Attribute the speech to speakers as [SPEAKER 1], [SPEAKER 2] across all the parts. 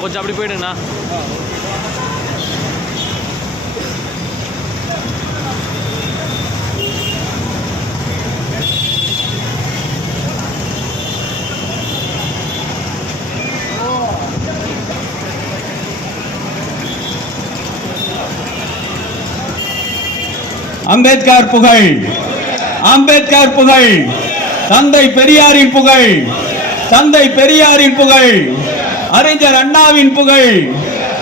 [SPEAKER 1] கொஞ்சம் அப்படி போயிடுங்கண்ணா.
[SPEAKER 2] அம்பேத்கர் புகழ். அம்பேத்கர் புகழ். தந்தை பெரியாரின் புகழ். தந்தை பெரியாரின் புகழ். அறிஞர் அண்ணாவின் புகழ்.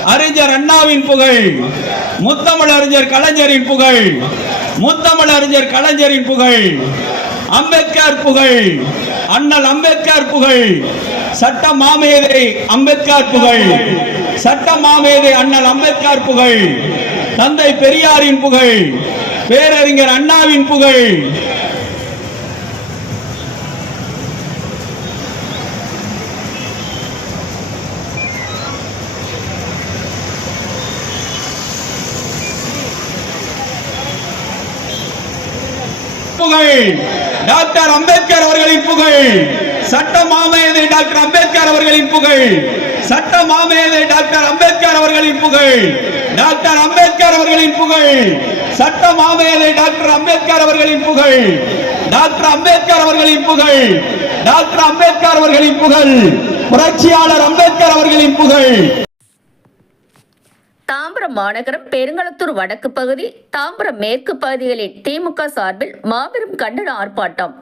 [SPEAKER 2] அறிஞர் அண்ணாவின் புகழ். முத்தமிழ் அறிஞர் கலைஞரின் புகழ். முத்தமிழ் அறிஞர் கலைஞரின் புகழ். அம்பேத்கர் புகழ். அண்ணல் அம்பேத்கர் புகழ். சட்ட மாமேதை அம்பேத்கர் புகழ். சட்ட மாமேதை அண்ணல் அம்பேத்கர் புகழ். தந்தை பெரியாரின் புகழ். பேரறிஞர் அண்ணாவின் புகழ். புகழ். டாக்டர் அம்பேத்கர் அவர்களின் புகழ். சட்ட மாமேதை டாக்டர் அம்பேத்கர் அவர்களின் புகழ். சட்ட மாமேதை டாக்டர் அம்பேத்கர் அவர்களின் புகழ். டாக்டர் அம்பேத்கர் அவர்களின் புகழ். சட்ட மாமேதை டாக்டர் அம்பேத்கர் அவர்களின் புகழ். டாக்டர் அம்பேத்கர் அவர்களின் புகழ். டாக்டர் அம்பேத்கர் அவர்களின் புகழ். புரட்சியாளர் அம்பேத்கர் அவர்களின் புகழ்.
[SPEAKER 3] தாம்பரம் மாநகரம் பெருங்களத்தூர் வடக்கு பகுதி தாம்பரம் மேற்கு பகுதிகளின் திமுக சார்பில் மாபெரும் கண்டன ஆர்ப்பாட்டம்.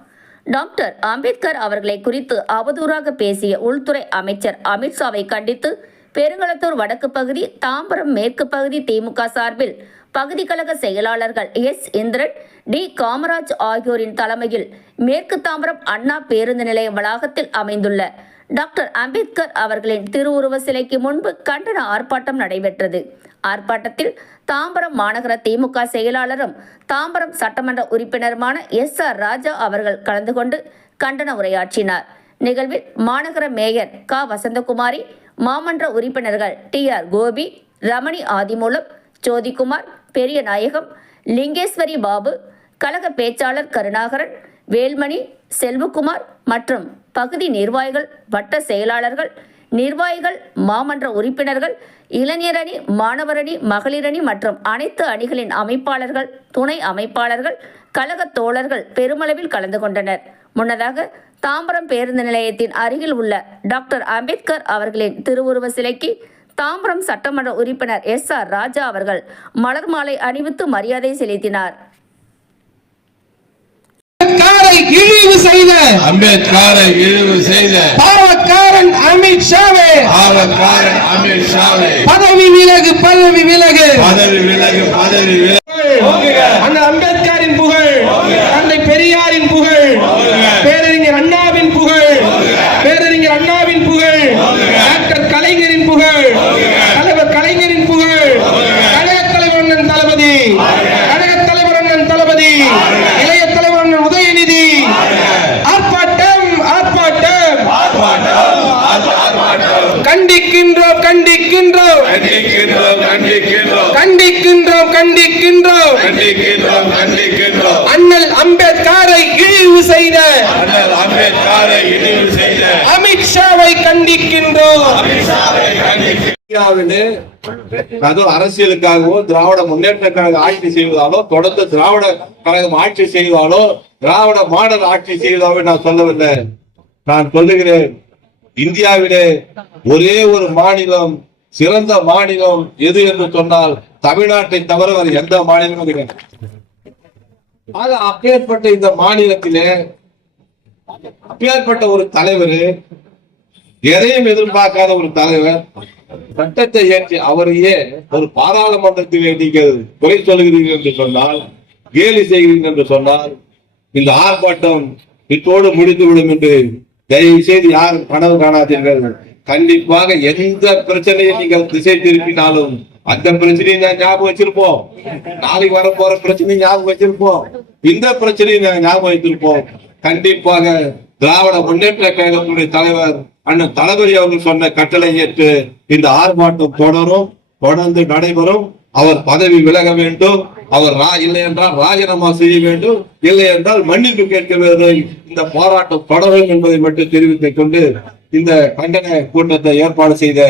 [SPEAKER 3] டாக்டர் அம்பேத்கர் அவர்களை குறித்து அவதூறாக பேசிய உள்துறை அமைச்சர் அமித்ஷாவை கண்டித்து பெருங்களத்தூர் வடக்கு பகுதி தாம்பரம் மேற்கு பகுதி திமுக சார்பில் பகுதி கழக செயலாளர்கள் எஸ். இந்திரன் டி. காமராஜ் ஆகியோரின் தலைமையில் மேற்கு தாம்பரம் அண்ணா பேருந்து நிலைய வளாகத்தில் அமைந்துள்ள டாக்டர் அம்பேத்கர் அவர்களின் திருவுருவ சிலைக்கு முன்பு கண்டன ஆர்ப்பாட்டம் நடைபெற்றது. ஆர்ப்பாட்டத்தில் தாம்பரம் மாநகர திமுக செயலாளரும் தாம்பரம் சட்டமன்ற உறுப்பினருமான எஸ் ஆர் ராஜா அவர்கள் கலந்து கொண்டு கண்டன உரையாற்றினார். நிகழ்வில் மாநகர மேயர் க. வசந்தகுமாரி மாமன்ற உறுப்பினர்கள் T. R. Gopi Ramani Adhimoolam Jothikumar Periyanayagam Lingeswari Babu கழக பேச்சாளர் கருணாகரன் வேல்மணி செல்வகுமார் மற்றும் பகுதி நிர்வாகிகள் வட்ட செயலாளர்கள் நிர்வாகிகள் மாமன்ற உறுப்பினர்கள் இளைஞரணி மாணவரணி மகளிரணி மற்றும் அனைத்து அணிகளின் அமைப்பாளர்கள் துணை அமைப்பாளர்கள் கழக தோழர்கள் பெருமளவில் கலந்து கொண்டனர். முன்னதாக தாம்பரம் பேருந்து நிலையத்தின் அருகில் உள்ள டாக்டர் அம்பேத்கர் அவர்களின் திருவுருவ சிலைக்கு தாம்பரம் சட்டமன்ற உறுப்பினர் எஸ் ஆர் ராஜா அவர்கள் மலர் மாலை அணிவித்து மரியாதை செலுத்தினார்.
[SPEAKER 4] இழிவு செய்த.
[SPEAKER 5] அம்பேத்கரை இழிவு செய்த.
[SPEAKER 4] பாவக்காரன் அமித் ஷாவே.
[SPEAKER 5] பாவக்காரன் அமித் ஷாவை.
[SPEAKER 4] பதவி விலகு பதவி விலகு.
[SPEAKER 5] பதவி விலகு பதவி விலகு.
[SPEAKER 4] அந்த அம்பேத்கரின் புகழ் தந்தை பெரியாரின் புகழ் பேரறிஞர் அண்ணாவின் புகழ் பேரறிஞர் அண்ணாவின் புகழ் டாக்டர் கலைஞரின் புகழ் தலைவர் கலைஞரின் புகழ் கழக தலைவர் தளபதி கழக தலைவர் அண்ணன் தளபதி இளைய தலைவர் அண்ணன் உதயநிதி ஆர்ப்பாட்டம் ஆர்ப்பாட்டம் கண்டிக்கின்றோம் கண்டிக்கின்றோம்.
[SPEAKER 5] கண்டிக்கின்றோம் கண்டிக்கின்றோம்.
[SPEAKER 4] கண்டிக்கின்றோம் கண்டிக்கின்றோம்.
[SPEAKER 5] கண்டிக்கின்றோம் கண்டிக்கின்றோம்.
[SPEAKER 4] அண்ணல் அம்பேத்கரை இழிவு செய்த.
[SPEAKER 5] அண்ணல் அம்பேத்கரை இழிவு செய்த.
[SPEAKER 4] அமித்ஷாவை கண்டிக்கின்றோம்.
[SPEAKER 5] அரசியலுக்காகவோ திராவிட முன்னேற்றக்காக ஆட்சி செய்வதாலோ தொடர்ந்து திராவிட கழகம் ஆட்சி செய்வதாலோ திராவிட மாடல் ஆட்சி செய்வதாலோ நான் சொல்லவில்லை. நான் சொல்லுகிறேன். இந்தியாவிலே ஒரே ஒரு மாநிலம் சிறந்த மாநிலம் எது என்று சொன்னால் தமிழ்நாட்டை தவிர வேறு எந்த மாநிலமும் கிடையாது. ஆக அப்பேற்பட்ட இந்த மாநிலத்திலே அப்பேற்பட்ட ஒரு தலைவர் எதையும் எதிர்பார்க்காத ஒரு தலைவர் சட்டத்தை ஏற்றி அவரையே ஒரு பாராளுமன்றத்திலே நீங்கள் குறை சொல்கிறீர்கள் என்று சொன்னால் கேலி செய்கிறீர்கள் என்று சொன்னால் இந்த ஆர்ப்பாட்டம் இத்தோடு முடிந்துவிடும் என்று தயவு செய்து யாரும் கனவு காணாதீர்கள். கண்டிப்பாக எந்த பிரச்சனையை நீங்கள் திசை திருப்பினாலும் அந்த பிரச்சனையை நான் ஞாபகம் வச்சிருப்போம். நாளைக்கு வர போற பிரச்சனையை ஞாபகம் வச்சிருப்போம். இந்த பிரச்சனையை நான் ஞாபகம் வச்சிருப்போம் கண்டிப்பாக திராவிட முன்னேற்ற கழகத்துடைய தலைவர் அண்ணன் தளபதி அவர்கள் சொன்ன கட்டளை ஏற்று இந்த ஆர்ப்பாட்டம் தொடரும் தொடர்ந்து நடைபெறும். அவர் பதவி விலக வேண்டும். அவர் ரா இல்லை என்றால் ராஜினாமா செய்ய வேண்டும். இல்லை என்றால் மன்னிப்பு கேட்க வேண்டும். இந்த போராட்டம் தொடரும் என்பதை மட்டும் தெரிவித்துக் கொண்டு இந்த கண்டன கூட்டத்தை ஏற்பாடு செய்த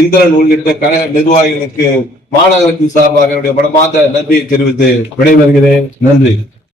[SPEAKER 5] இந்திரன் உள்ளிட்ட கழக நிர்வாகிகளுக்கு மாநகரத்தின் சார்பாக என்னுடைய மனமார்ந்த நன்றியை தெரிவித்து விடைபெறுகிறேன். நன்றி.